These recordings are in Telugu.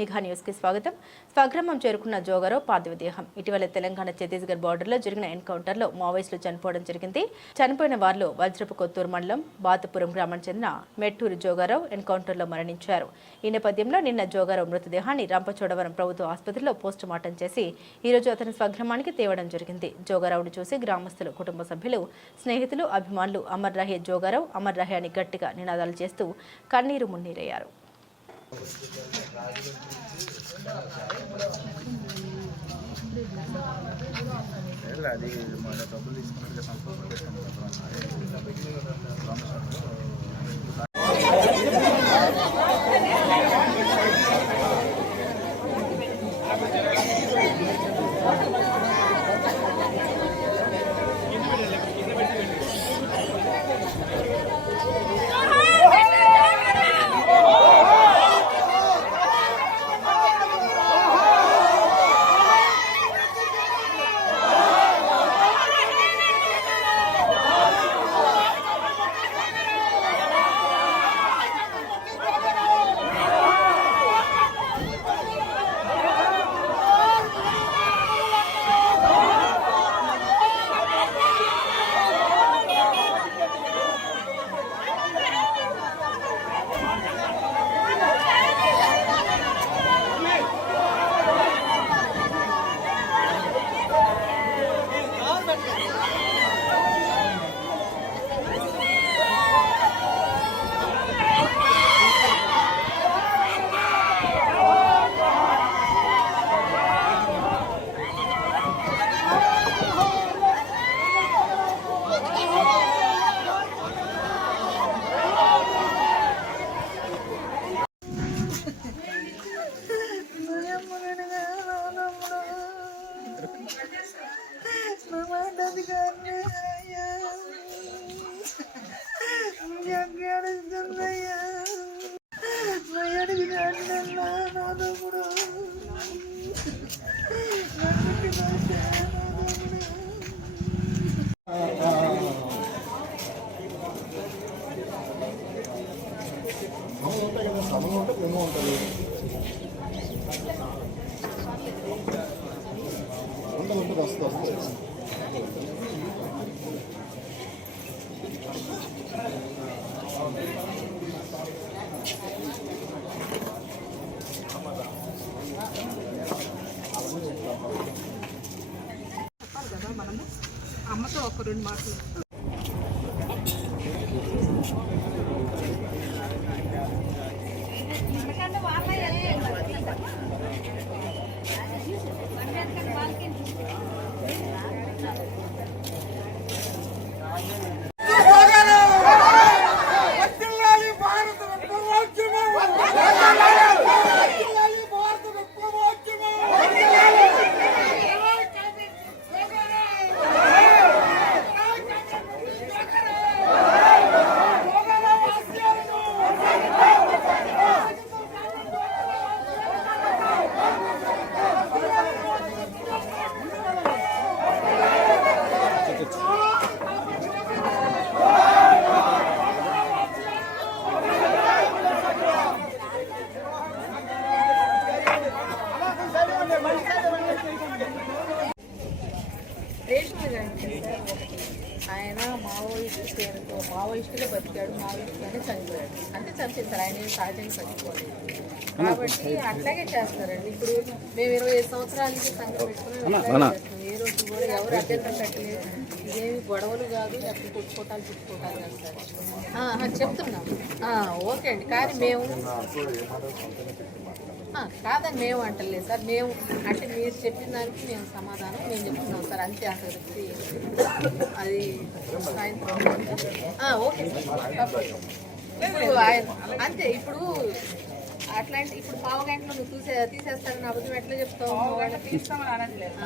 నిఘా న్యూస్కి స్వాగతం. స్వగ్రామం చేరుకున్న జోగారావు పార్థివ దేహం. ఇటీవల తెలంగాణ ఛత్తీస్గఢ్ బార్డర్లో జరిగిన ఎన్కౌంటర్లో మావోయిస్టులు చనిపోవడం జరిగింది. చనిపోయిన వారిలో వజ్రపు కొత్తూరు మండలం బాతపురం గ్రామానికి చెందిన మెట్టూరు జోగారావు ఎన్కౌంటర్లో మరణించారు. ఈ నేపథ్యంలో నిన్న జోగారావు మృతదేహాన్ని రంపచోడవరం ప్రభుత్వ ఆసుపత్రిలో పోస్టుమార్టం చేసి ఈరోజు అతని స్వగ్రామానికి తేవడం జరిగింది. జోగారావును చూసి గ్రామస్తులు కుటుంబ సభ్యులు స్నేహితులు అభిమానులు అమర్ రహే జోగారావు అమర్ రాహే అని గట్టిగా నినాదాలు చేస్తూ కన్నీరు మున్నీరయ్యారు అది మన డబ్బులు తీసుకున్నట్టుగా సంతోషం పెట్టాము చెప్పాలి করুন মাখুন ఆయన మావోయిస్టు పేరుతో మావోయిస్టుగా బతికాడు మావోయిస్టుగానే చనిపోయాడు. అంటే చంపేస్తారు ఆయన సహజంగా చచ్చిపోలేదు కాబట్టి అట్లాగే చేస్తారండి. ఇప్పుడు మేము ఇరవై ఐదు సంవత్సరాల నుంచి సంఘం పెట్టుకుని ఇట్లాగే చేస్తున్నాం. ఏ రోజు కూడా ఎవరు అభ్యంతరం పెట్టలేదు. ఇదేమి గొడవలు కాదు లేకపోతే కొట్టుకోటాలు చుట్టుకోటాలు కాదు సార్. చెప్తున్నాం. ఓకే అండి. కానీ మేము కాదని మేము అంటలేదు సార్. మేము అంటే మీరు చెప్పిన దానికి మేము సమాధానం మేము చెప్తున్నాం సార్. అంతే అసలు అది సాయంత్రం ఓకే. ఇప్పుడు అంతే ఇప్పుడు అట్లాంటి ఇప్పుడు పావు గంటలో నువ్వు చూసే తీసేస్తారని అబద్ధం ఎట్లా చెప్తావు? తీస్తామని అనట్లేదు.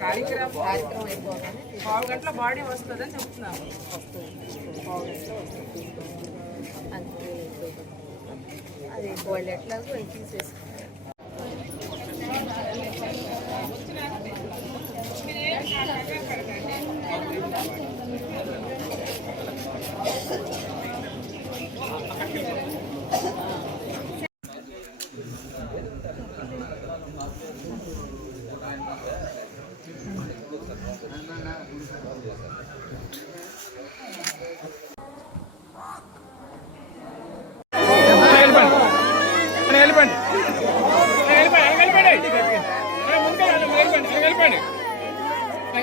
కార్యక్రమం కార్యక్రమం అయిపోగానే పావు గంటల బాడీ వస్తుందని చెప్తున్నాము. వస్తుంది పావు గంటలో వస్తుంది. అంతే అది వాళ్ళు ఎట్లాగో అవి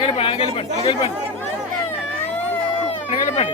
అనగలిపండి అనగలిపండి అనగలిపండి అనగలిపండి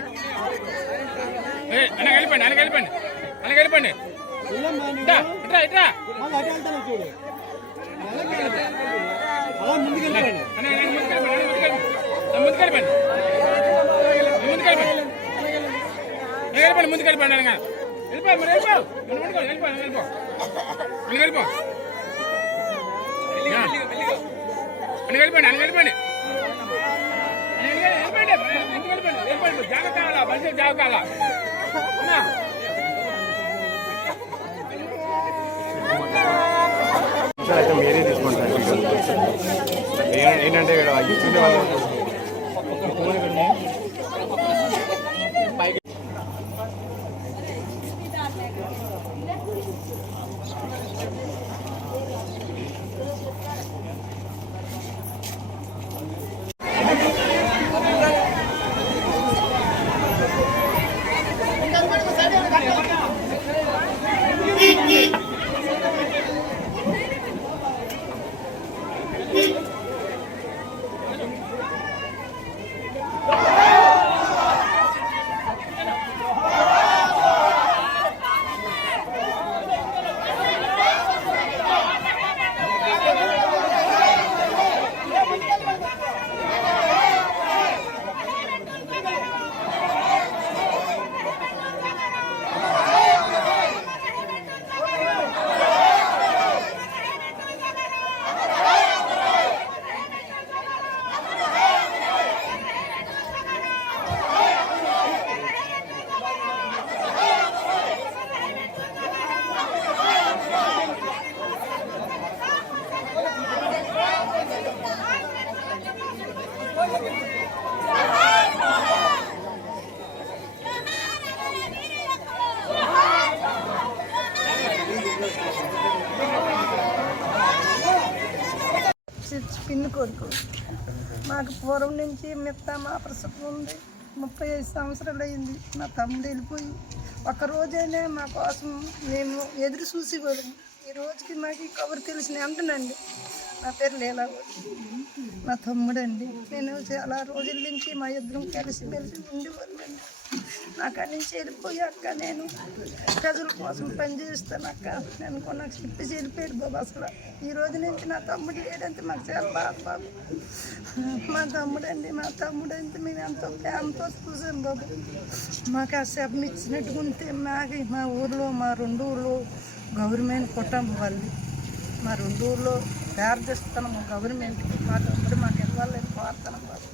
అలా వెళ్ళిపోండి అలా వెళ్ళిపోండి. అలా వెళ్ళిపోండి. ఇట్రా ఇట్రా చూడు అలా ముందుకెళ్ళిపోండి ముందుకెళ్ళిపోండి వెళ్ళిపోండి అనగా వెళ్ళిపో మరి వెళ్ళిపో వెళ్ళిపో వెళ్ళిపో వెళ్ళిపో అని వెళ్ళిపోండి. అని వెళ్ళిపోండి జాగ్రత్త కావాలా మంచిగా జాగ్రత్త కావాలా మీరే తీసుకుంటారు ఏంటంటే ఇక్కడ పిన్ని కొడుకు. మాకు పూర్వం నుంచి మిత్త మా ప్రసవం ఉంది. ముప్పై ఐదు సంవత్సరాలు అయింది. మా తమ్ముడు వెళ్ళిపోయి ఒక్కరోజైనా మా కోసం మేము ఎదురు చూసేవాళ్ళం ఈ రోజుకి మాకు కబురు తెలిసిన వెంటనండి నా పేరు లీలావతి మా తమ్ముడండి. నేను చాలా రోజుల నుంచి మా ఇద్దరం కలిసి కలిసి ఉండేవాళ్ళండి నాకు అక్కడి నుంచి వెళ్ళిపోయి అక్క నేను ప్రజల కోసం పనిచేస్తాను అక్క. నేను నాకు చెప్పి వెళ్ళిపోయాడు బాబు అసలు. ఈ రోజు నుంచి నా తమ్ముడు లేడంటే మాకు చాలా బాధ బాబు. మా తమ్ముడు అండి మా తమ్ముడు అంటే మేము ఎంతో ప్రేమతో చూసాం బాబు. మాకు ఆ శవం ఇచ్చినట్టుగా ఉంటే మాకు మా ఊర్లో మా రెండు ఊర్లో గవర్నమెంట్ కుటుంబం వాళ్ళు మా రెండు ఊర్లో ప్రార్థిస్తున్నాము గవర్నమెంట్కి. మా తమ్ముడు మాకు ఇవ్వాలని కోరుతున్నాం బాబు.